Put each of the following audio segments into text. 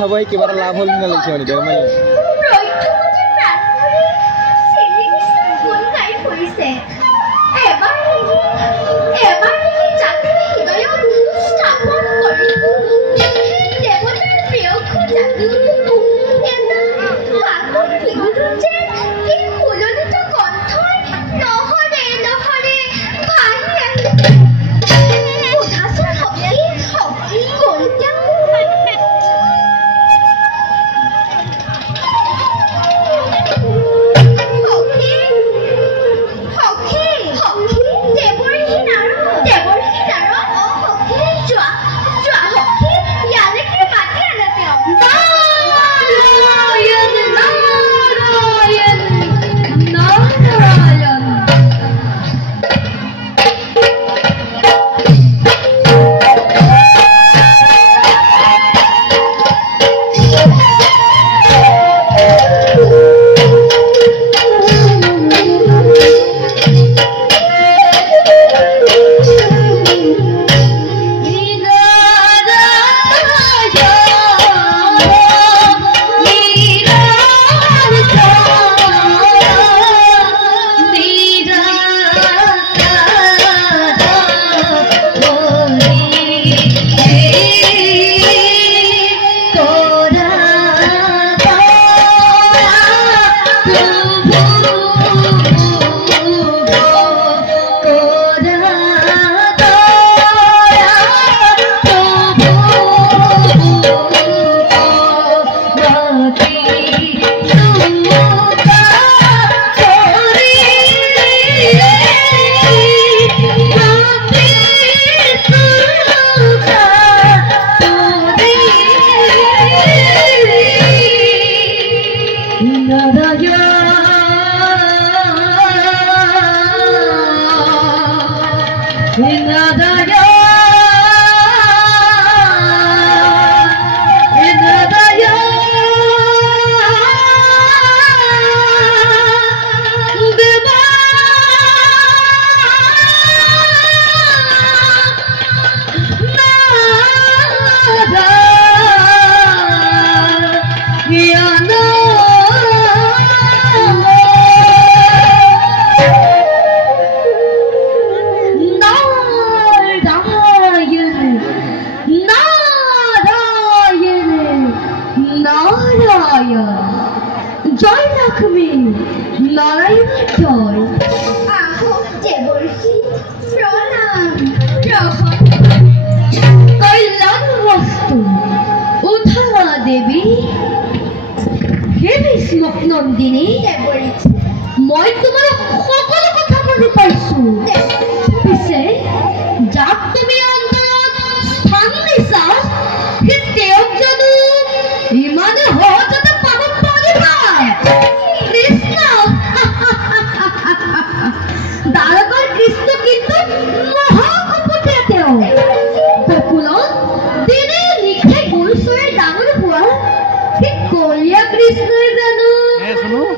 সবাই কিবা লাভ হল না লাগছে মানে বেমাই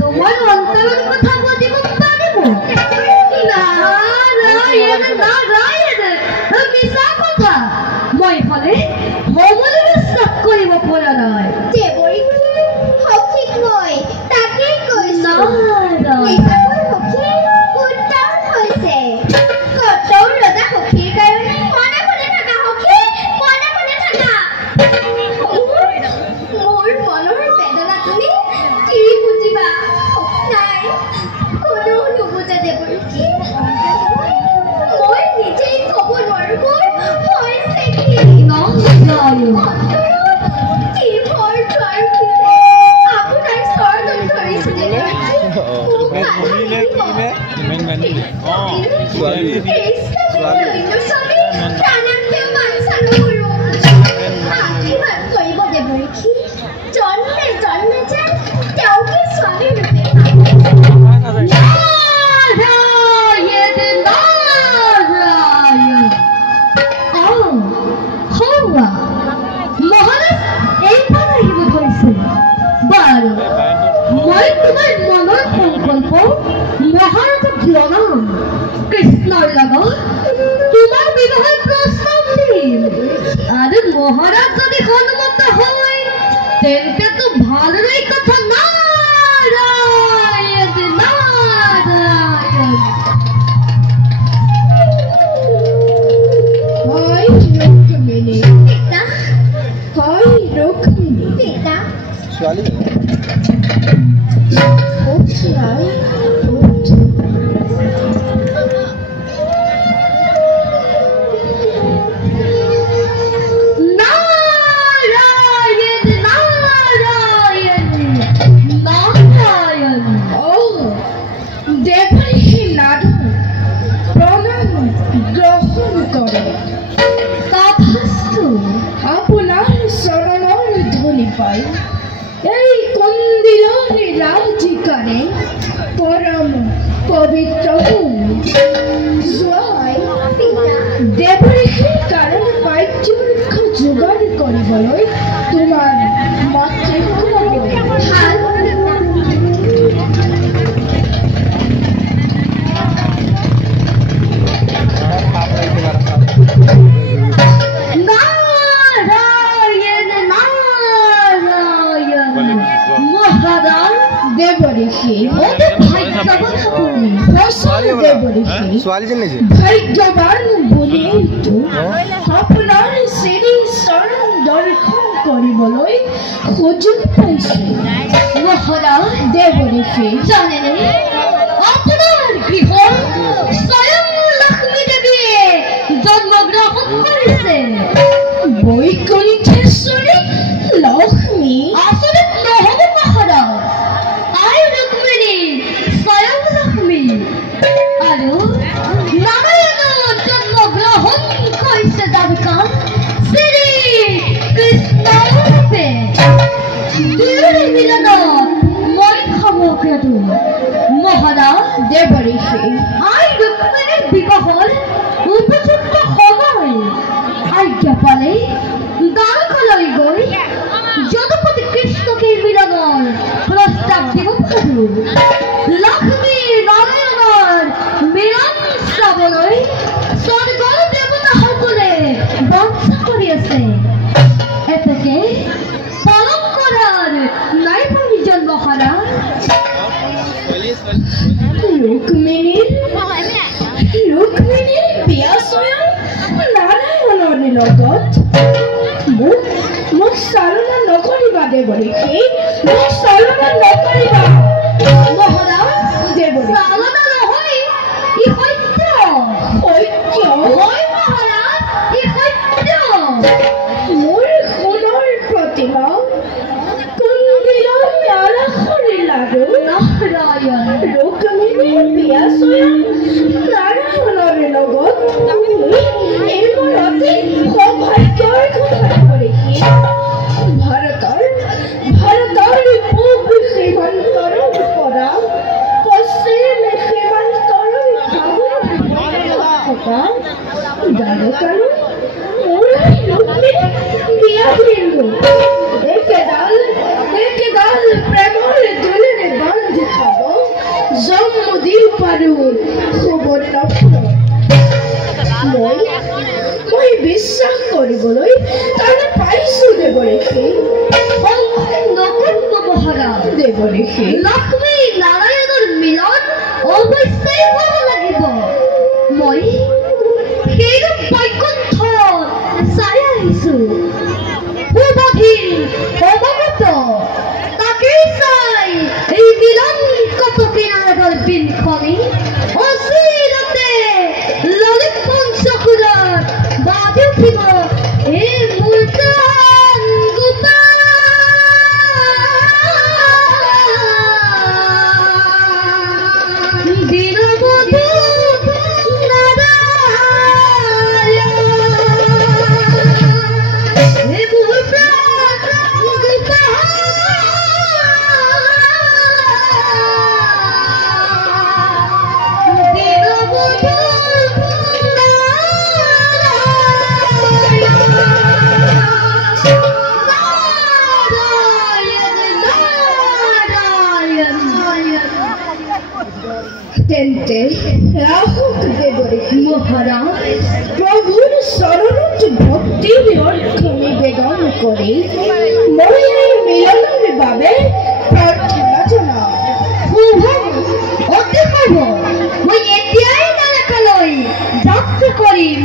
তোমার অন্তরের কথা বুঝিব মহারাজ যদি হনুমন্ত হয় তেলটা তো ভালোই কথা। নারায়ণ নারায়ণ। হাই রুক্মিণী, হাই রুক্মিণী, ছোৱালী উঠাই উঠ। নারায়ণ নারায়ণ নারায়ণ। ও দেবঋষি নারদ প্রণাম গ্রহণ করে। তথাস্তু। আপনার শরণের ধ্বনি পাই এই কন্দিলের রাজিকারে পরম পবিত্র জয় দেবঋষিৰ কাৰণ বাহ্যবৃক্ষ যোগাড় কৰিবলৈ তোমাৰ মাতৃগৃহলৈ নাৰায়ণ নাৰায়ণ। মহাৰাজ দেবঋষি অতি ভাগ্যবান আপনি। দেবঋষি ছোৱালী যেন লাগিছে ভাগ্যবান বুলিতো আপোনাৰ শ্ৰী চৰণ দৰ্শন কৰিবলৈ সুযোগ পাইছো। মহারাজ দেবঋষি জানেন আপনার গৃহ স্বয়ং লক্ষ্মী দেবীয়ে জন্মগ্রহণ করেছে। বৈকুণ্ঠেশ্বরী লক্ষ্মী আসলে নহব মহারাজ, আই রুক্মিণী স্বয়ং লক্ষ্মী আৰু নাৰায়ণৰ জন্মগ্ৰহণ কৰিছে যাবিকা শ্ৰী কৃষ্ণ ৰূপে। দুয়োৰে মিলনত মই সমগ্ৰটো মহাৰাজ দেবঋষি আই ৰুক্মিণীৰ বিবাহৰ উপযুক্ত সময় আজ্ঞা পালে গাঁৱলৈ গৈ যদুপতি কৃষ্ণকে মিলনৰ প্ৰস্তাৱ দিব পাৰো। লক্ষ্মী নাৰায়ণৰ মিলন চাবলৈ স্বৰ্গৰ দেৱতাসকলে বাঞ্ছা কৰি আছে। এতেকে পালন কৰাৰ নাই প্ৰয়োজন মহাৰাজ। ৰুক্মিণীৰ বিয়া স্বয়ং নাৰায়ণৰ লগত। মোক চালনা নকৰিবা দেৱঋষি, মোক চালনা নকৰিবা মহাৰাজ দেৱঋষি। চালনা নহয়, ই সত্য। সত্য হয় মহাৰাজ, ই সত্য। মোৰ সোণৰ প্ৰতিমা কন্দিলৰ আৰাসৰী লাডু নাৰায়ণ ৰুক্মিণীৰ বিয়া স্বয়ং নাৰায়ণৰ লগত। এই মোৰ অতি সৌভাগ্যৰ কথা দেৱঋষি। ভাৰতৰ পূব সীমান্তৰ পৰা পশ্চিম সীমান্তৰ থকা দ্বাৰকালৈ মোৰ ৰুক্মিণী বিয়া দিলো। একেডাল প্ৰেমৰ দোলেৰে বান্ধি খাব জন্ম দিব পাৰো সুবৰ্ণ ফুল। মই বিশ্বাস কৰিবলৈ তাৰে পাইছো দেৱঋষি। নকৰিব মহাৰাজ। দেৱঋষি লক্ষ্মী নাৰায়ণৰ মিলন অৱশ্যেই কৰিব লাগিব। মই সেই বৈকুণ্ঠত চাই আহিছো। পূৰ্বধীন অৱগত তাকেই চাই এই মিলন কপকী নাৰায়ণৰ বিনখনি অচিৰতে ললিত পঞ্চকুলত বাজি উঠিব। এই মূৰ্তন গোপাল দীনবন্ধু নাৰায়ণ। এই মূৰ্তন গোপাল দীনবন্ধু তেন্তে ৰাহুক দেৱঋষি মহাৰাজ প্ৰভুৰ চৰণত ভক্তিৰ অৰ্থ নিবেদন নিবেদন কৰি মই এই মিলনৰ বাবে প্ৰাৰ্থনা জনাওঁ। শুভ অতি শুভ মই এতিয়াই নালাকালৈ যাত্ৰা কৰিম।